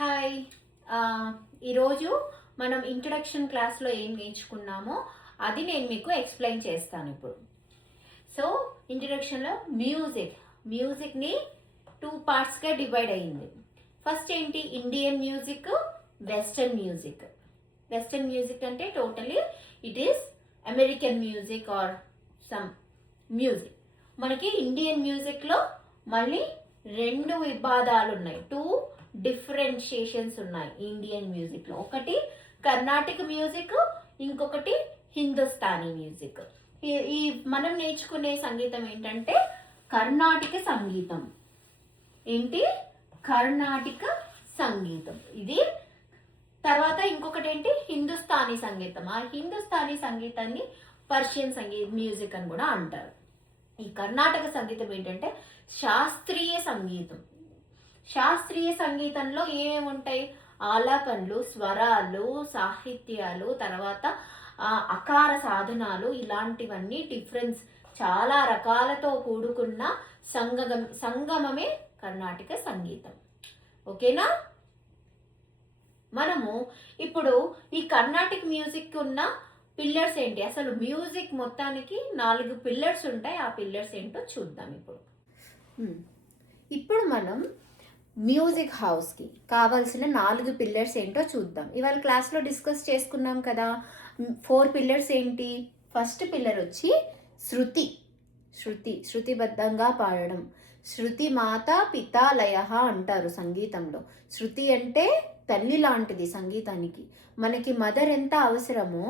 Hi. ఈరోజు మనం introduction క్లాస్లో ఏం నేర్చుకున్నామో అది నేను మీకు ఎక్స్ప్లెయిన్ చేస్తాను ఇప్పుడు. సో ఇంట్రడక్షన్లో మ్యూజిక్ని 2 పార్ట్స్గా డివైడ్ అయ్యింది. ఫస్ట్ ఏంటి, Indian music, western music. Western music అంటే totally it is American music or some music. మనకి ఇండియన్ మ్యూజిక్లో మళ్ళీ 2 విభాగాలు ఉన్నాయి, 2 డిఫరెన్షియేషన్స్ ఉన్నాయి ఇండియన్ మ్యూజిక్లో. ఒకటి కర్ణాటక మ్యూజిక్, ఇంకొకటి హిందుస్థానీ మ్యూజిక్. ఈ మనం నేర్చుకునే సంగీతం ఏంటంటే కర్ణాటక సంగీతం. ఏంటి, కర్ణాటక సంగీతం ఇది. తర్వాత ఇంకొకటి ఏంటి, హిందుస్థానీ సంగీతం. ఆ హిందుస్థానీ సంగీతాన్ని పర్షియన్ మ్యూజిక్ అని కూడా అంటారు. ఈ కర్ణాటక సంగీతం ఏంటంటే శాస్త్రీయ సంగీతం. శాస్త్రీయ సంగీతంలో ఏమేమి ఉంటాయి, ఆలాపనలు, స్వరాలు, సాహిత్యాలు, తర్వాత అకార సాధనాలు, ఇలాంటివన్నీ డిఫరెన్స్ చాలా రకాలతో కూడుకున్న సంగమమే కర్ణాటక సంగీతం. ఓకేనా? మనము ఇప్పుడు ఈ కర్ణాటక మ్యూజిక్ ఉన్న పిల్లర్స్ ఏంటి, అసలు మ్యూజిక్ మొత్తానికి 4 పిల్లర్స్ ఉంటాయి. ఆ పిల్లర్స్ ఏంటో చూద్దాం ఇప్పుడు మనం మ్యూజిక్ హౌస్కి కావాల్సిన 4 పిల్లర్స్ ఏంటో చూద్దాం. ఇవాళ క్లాస్లో డిస్కస్ చేసుకున్నాం కదా 4 పిల్లర్స్ ఏంటి. ఫస్ట్ పిల్లర్ వచ్చి శృతిబద్ధంగా పాడడం. శృతి మాత పిత లయ అంటారు సంగీతంలో. శృతి అంటే తల్లి లాంటిది సంగీతానికి. మనకి మదర్ ఎంత అవసరమో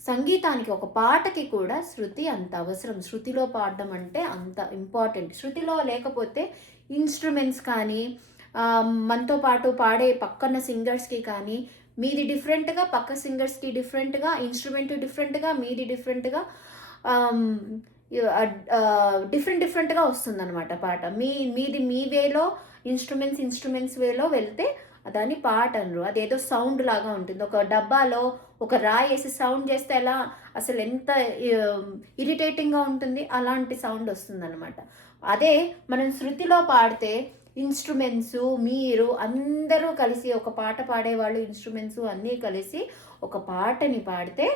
సంగీతానికి, ఒక పాటకి కూడా శృతి అంత అవసరం. శృతిలో పాడడం అంటే అంత ఇంపార్టెంట్. శృతిలో లేకపోతే ఇన్స్ట్రుమెంట్స్ కానీ మనతో పాటు పాడే పక్కన సింగర్స్కి కానీ మీది డిఫరెంట్గా, పక్క సింగర్స్కి డిఫరెంట్గా, ఇన్స్ట్రుమెంట్ డిఫరెంట్గా, మీది డిఫరెంట్గా, డిఫరెంట్గా వస్తుందన్నమాట పాట. మీది మీ వేలో, ఇన్స్ట్రుమెంట్స్ వేలో వెళ్తే దాన్ని పాట అనరు. అదేదో సౌండ్ లాగా ఉంటుంది. ఒక డబ్బాలో ఒక రాయి వేసి సౌండ్ చేస్తే ఎలా అసలు ఎంత ఇరిటేటింగ్గా ఉంటుంది, అలాంటి సౌండ్ వస్తుంది అనమాట. అదే మనం శృతిలో పాడితే ఇన్స్ట్రుమెంట్స్, మీరు అందరూ కలిసి ఒక పాట పాడేవాళ్ళు, ఇన్స్ట్రుమెంట్స్ అన్నీ కలిసి ఒక పాటని పాడితే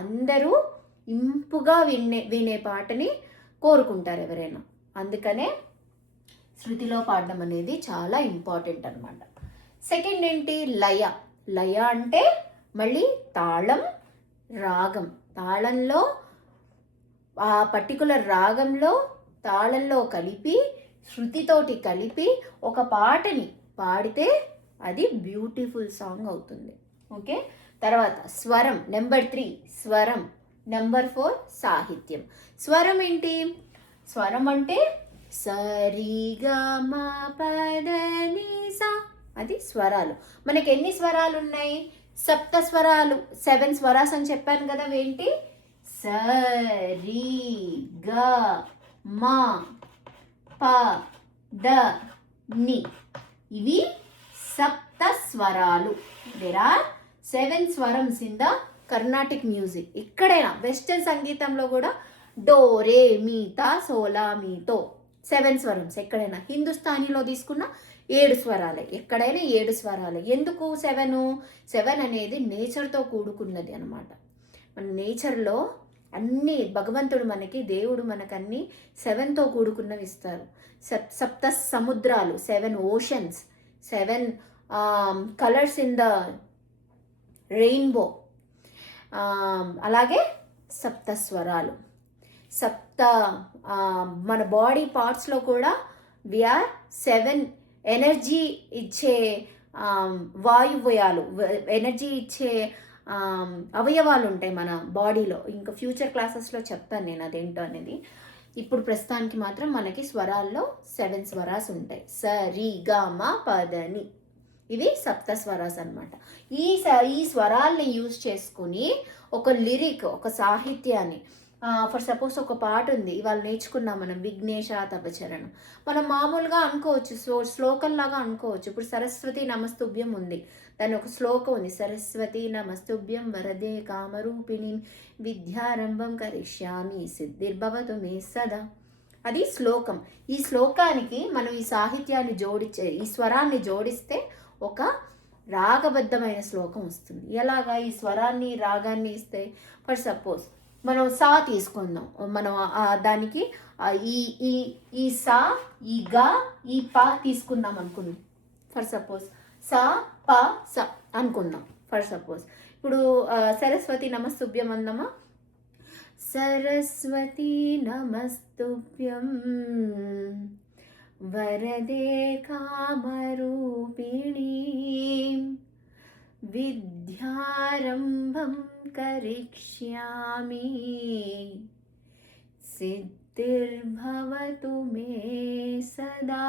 అందరూ ఇంపుగా వినే పాటని కోరుకుంటారు ఎవరైనా. అందుకనే శృతిలో పాడడం అనేది చాలా ఇంపార్టెంట్ అనమాట. సెకండ్ ఏంటి, లయ అంటే మళ్ళీ తాళం, రాగం. తాళంలో ఆ పర్టికులర్ రాగంలో తాళంలో కలిపి శృతితోటి కలిపి ఒక పాటని పాడితే అది బ్యూటిఫుల్ సాంగ్ అవుతుంది. ఓకే. తర్వాత స్వరం, నెంబర్ 3 స్వరం, నెంబర్ 4 సాహిత్యం. స్వరం ఏంటి, స్వరం అంటే సరిగా మా పదనిసా, అది స్వరాలు. మనకి ఎన్ని స్వరాలు ఉన్నాయి, 7 స్వరాలు, 7 స్వరాస్ అని చెప్పాను కదా. ఏంటి, సరి గా మా ప ద ని, ఇవి 7 స్వరాలు. There are 7 swarams in the Carnatic music. ఎక్కడైనా వెస్టర్న్ సంగీతంలో కూడా డో రే మీ తా సోలా మీతో 7 స్వరమ్స్. ఎక్కడైనా హిందుస్థానీలో తీసుకున్న 7 స్వరాలే. ఎక్కడైనా 7 స్వరాలే. ఎందుకు 7 అనేది నేచర్తో కూడుకున్నది అనమాట. మన నేచర్లో అన్నీ భగవంతుడు మనకి, దేవుడు మనకన్నీ 7తో కూడుకున్నవి ఇస్తారు. 7 సముద్రాలు, 7 oceans, 7 colours in the rainbow. అలాగే 7 స్వరాలు, 7 మన బాడీ పార్ట్స్లో కూడా వీఆర్ 7 ఎనర్జీ ఇచ్చే వాయువ్యాలు, ఎనర్జీ ఇచ్చే అవయవాలు ఉంటాయి మన బాడీలో. ఇంకా ఫ్యూచర్ క్లాసెస్లో చెప్తాను నేను అదేంటో అనేది. ఇప్పుడు ప్రస్తుతానికి మాత్రం మనకి స్వరాల్లో 7 స్వరాస్ ఉంటాయి. సరి గా మా పదని, ఇవి 7 స్వరాస్ అనమాట. ఈ స్వరాల్ని యూజ్ చేసుకుని ఒక లిరిక్, ఒక సాహిత్యాన్ని, ఫర్ సపోజ్ ఒక పాట ఉంది ఇవాళ నేర్చుకున్నాం మనం, విఘ్నేశ తపచరణం. మనం మామూలుగా అనుకోవచ్చు, శ్లోకంలాగా అనుకోవచ్చు. ఇప్పుడు సరస్వతి నమస్తుభ్యం ఉంది, దాని ఒక శ్లోకం ఉంది, సరస్వతి నమస్తుభ్యం వరదే కామరూపిణి విద్యారంభం కరిష్యామి సిద్ధిర్భవతు మే సదా. అది శ్లోకం. ఈ శ్లోకానికి మనం ఈ సాహిత్యాన్ని ఈ స్వరాన్ని జోడిస్తే ఒక రాగబద్ధమైన శ్లోకం వస్తుంది. ఎలాగా ఈ స్వరాన్ని రాగాన్ని ఇస్తే, ఫర్ సపోజ్ మనం సా తీసుకుందాం, మనం దానికి ఈ ఈ ఈ సా, ఈ గా, ఈ పా తీసుకుందాం అనుకుందాం. ఫర్ సపోజ్ సా ప స అనుకుందాం ఫర్ సపోజ్. ఇప్పుడు సరస్వతి నమస్తుభ్యం అందామా. సరస్వతి నమస్తుభ్యం వరదే కామరూపిణీ విద్యారంభం కరిష్యామి సిద్ధిర్భవతు మే సదా.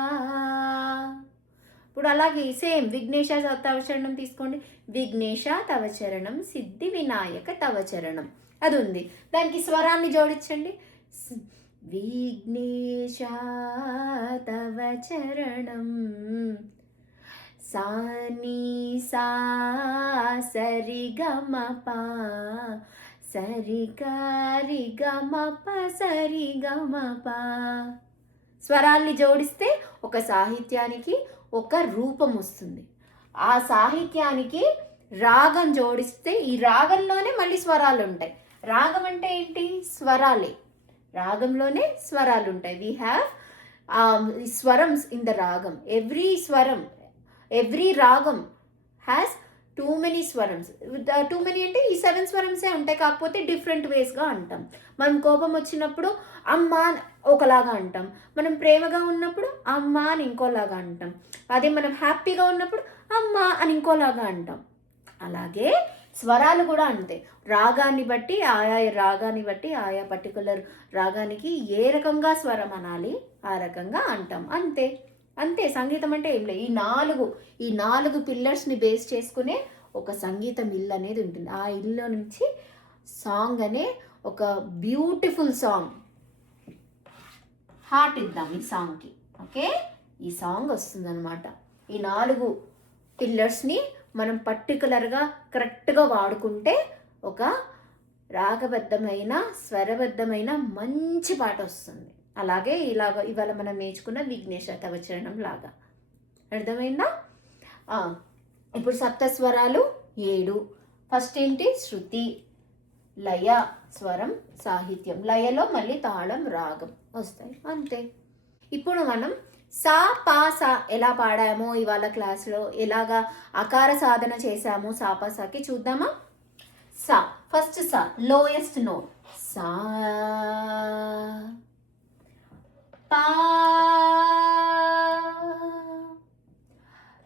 ఇప్పుడు అలాగే సేమ్ విఘ్నేశ తవ చరణం తీసుకోండి. విఘ్నేశ తవ చరణం, సిద్ధి వినాయక తవ చరణం అది ఉంది. దానికి స్వరాన్ని జోడించండి. విఘ్నేశ తవ చరణం సాని సా సరి గమ పా సరి గారి గమ ప సరి గమ పా. స్వరాల్ని జోడిస్తే ఒక సాహిత్యానికి ఒక రూపం వస్తుంది. ఆ సాహిత్యానికి రాగం జోడిస్తే ఈ రాగంలోనే మళ్ళీ స్వరాలు ఉంటాయి. రాగం అంటే ఏంటి? స్వరాలే. రాగంలోనే స్వరాలు ఉంటాయి. We have swarams in the ragam. Every ragam has too many swarams. Too many అంటే ఈ 7 స్వరమ్సే ఉంటాయి, కాకపోతే డిఫరెంట్ వేస్గా అంటాం. మనం కోపం వచ్చినప్పుడు అమ్మ ఒకలాగా అంటాం, మనం ప్రేమగా ఉన్నప్పుడు అమ్మ అని ఇంకోలాగా అంటాం, అదే మనం హ్యాపీగా ఉన్నప్పుడు అమ్మ అని ఇంకోలాగా అంటాం. అలాగే స్వరాలు కూడా అంతే. రాగాన్ని బట్టి ఆయా పర్టికులర్ రాగానికి ఏ రకంగా స్వరం అనాలి ఆ రకంగా అంటాం. అంతే సంగీతం అంటే ఏం లేదు. ఈ నాలుగు పిల్లర్స్ని బేస్ చేసుకునే ఒక సంగీతం ఇల్లు అనేది ఉంటుంది. ఆ ఇల్లు నుంచి సాంగ్ అనే ఒక బ్యూటిఫుల్ సాంగ్ హార్ట్ ఇద్దాం ఈ సాంగ్కి. ఓకే, ఈ సాంగ్ వస్తుందన్నమాట. ఈ 4 పిల్లర్స్ని మనం పర్టికులర్గా కరెక్ట్గా వాడుకుంటే ఒక రాగబద్ధమైన స్వరబద్ధమైన మంచి పాట వస్తుంది. అలాగే ఇవాళ మనం నేర్చుకున్న విఘ్నేశ తవ చరణం లాగా. అర్థమైందా? ఇప్పుడు సప్తస్వరాలు 7. ఫస్ట్ ఏంటి? శృతి, లయ, స్వరం, సాహిత్యం. లయలో మళ్ళీ తాళం, రాగం వస్తాయి. అంతే. ఇప్పుడు మనం సా పా సా ఎలా పాడామో ఇవాళ క్లాస్లో, ఎలాగా అకార సాధన చేశామో సా పా సాకి చూద్దామా? సా, ఫస్ట్ సా, లోయెస్ట్ నోట్. సా పా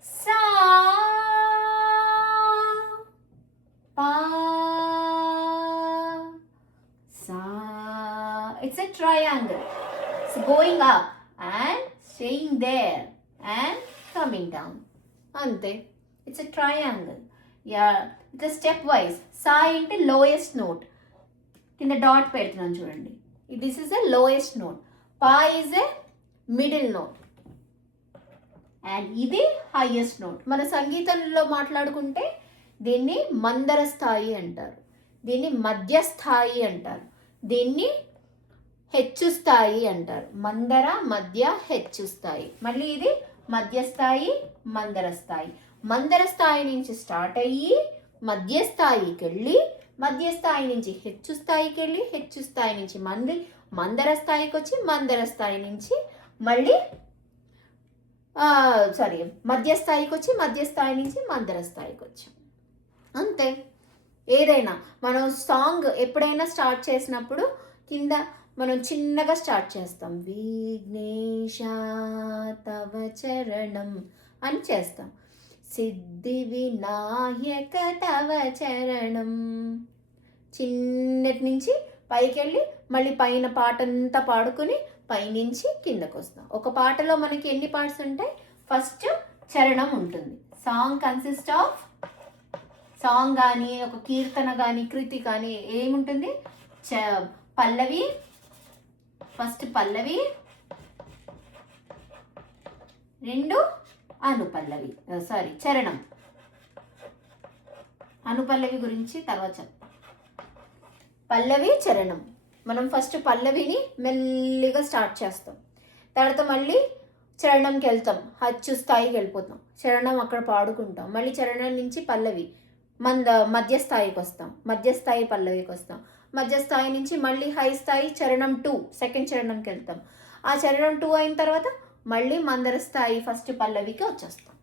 సా పా సా. It's a triangle. It's going up and staying there and coming down. Ante. It's a triangle. Yeah, it's a stepwise. Sa into lowest note. Kinda dot పెడుతున్నాను చూడండి. This is a lowest note. Pa is a middle note. And ఇది highest note. మన సంగీతంలో మాట్లాడుకుంటే దీన్ని మందర స్థాయి అంటారు, దీన్ని మధ్య స్థాయి అంటారు, దీన్ని హెచ్చు స్థాయి అంటారు. మందర, మధ్య, హెచ్చు స్థాయి. మళ్ళీ ఇది మధ్య స్థాయి, మందర స్థాయి. మందర స్థాయి నుంచి స్టార్ట్ అయ్యి మధ్య స్థాయికి వెళ్ళి, మధ్య స్థాయి నుంచి హెచ్చు స్థాయికి వెళ్ళి, హెచ్చు స్థాయి నుంచి మళ్ళీ మందర స్థాయికి వచ్చి, మందర స్థాయి నుంచి మళ్ళీ మధ్య స్థాయికి వచ్చి, మధ్య స్థాయి నుంచి మందర స్థాయికి వచ్చి. అంతే. ఏదైనా మనం సాంగ్ ఎప్పుడైనా స్టార్ట్ చేసినప్పుడు కింద మనం చిన్నగా స్టార్ట్ చేస్తాం. విఘ్నేశ తవ చరణం అని చేస్తాం. సిద్ధి వినాయక తవ చరణం. చిన్నటి నుంచి పైకి వెళ్ళి మళ్ళీ పైన పాట అంతా పాడుకొని పైనుంచి కిందకు వస్తాం. ఒక పాటలో మనకి ఎన్ని పార్ట్స్ ఉంటాయి? ఫస్ట్ చరణం ఉంటుంది. సాంగ్ కన్సిస్ట్ ఆఫ్, సాంగ్ కానీ ఒక కీర్తన కానీ కృతి కానీ ఏముంటుంది? పల్లవి, ఫస్ట్ పల్లవి, 2 అనుపల్లవి, చరణం. అనుపల్లవి గురించి తర్వాత చెప్తాం. పల్లవి, చరణం. మనం ఫస్ట్ పల్లవిని మెల్లిగా స్టార్ట్ చేస్తాం, తర్వాత మళ్ళీ చరణంకి వెళ్తాం, హచ్చు స్థాయికి వెళ్ళిపోతాం, చరణం అక్కడ పాడుకుంటాం, మళ్ళీ చరణం నుంచి పల్లవి మధ్య స్థాయికి వస్తాం, మధ్య స్థాయి పల్లవికి వస్తాం, మధ్య స్థాయి నుంచి మళ్ళీ హై స్థాయి చరణం 2 సెకండ్ చరణంకి వెళ్తాం. ఆ చరణం 2 అయిన తర్వాత మళ్ళీ మందర స్థాయి ఫస్ట్ పల్లవికి వచ్చేస్తాం.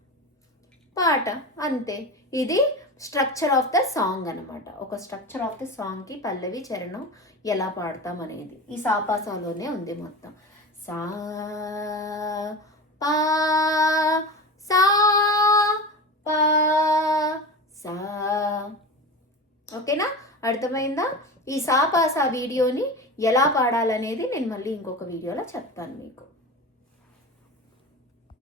పాట అంతే. ఇది స్ట్రక్చర్ ఆఫ్ ద సాంగ్ అనమాట. ఒక స్ట్రక్చర్ ఆఫ్ ద సాంగ్కి పల్లవి చరణం ఎలా పాడతాం అనేది ఈ సాపాసాలోనే ఉంది మొత్తం. సా పా సా పా సా. ఓకేనా, అర్థమైందా? ఈ సాపాసా వీడియోని ఎలా పాడాలనేది నేను మళ్ళీ ఇంకొక వీడియోలో చెప్తాను మీకు.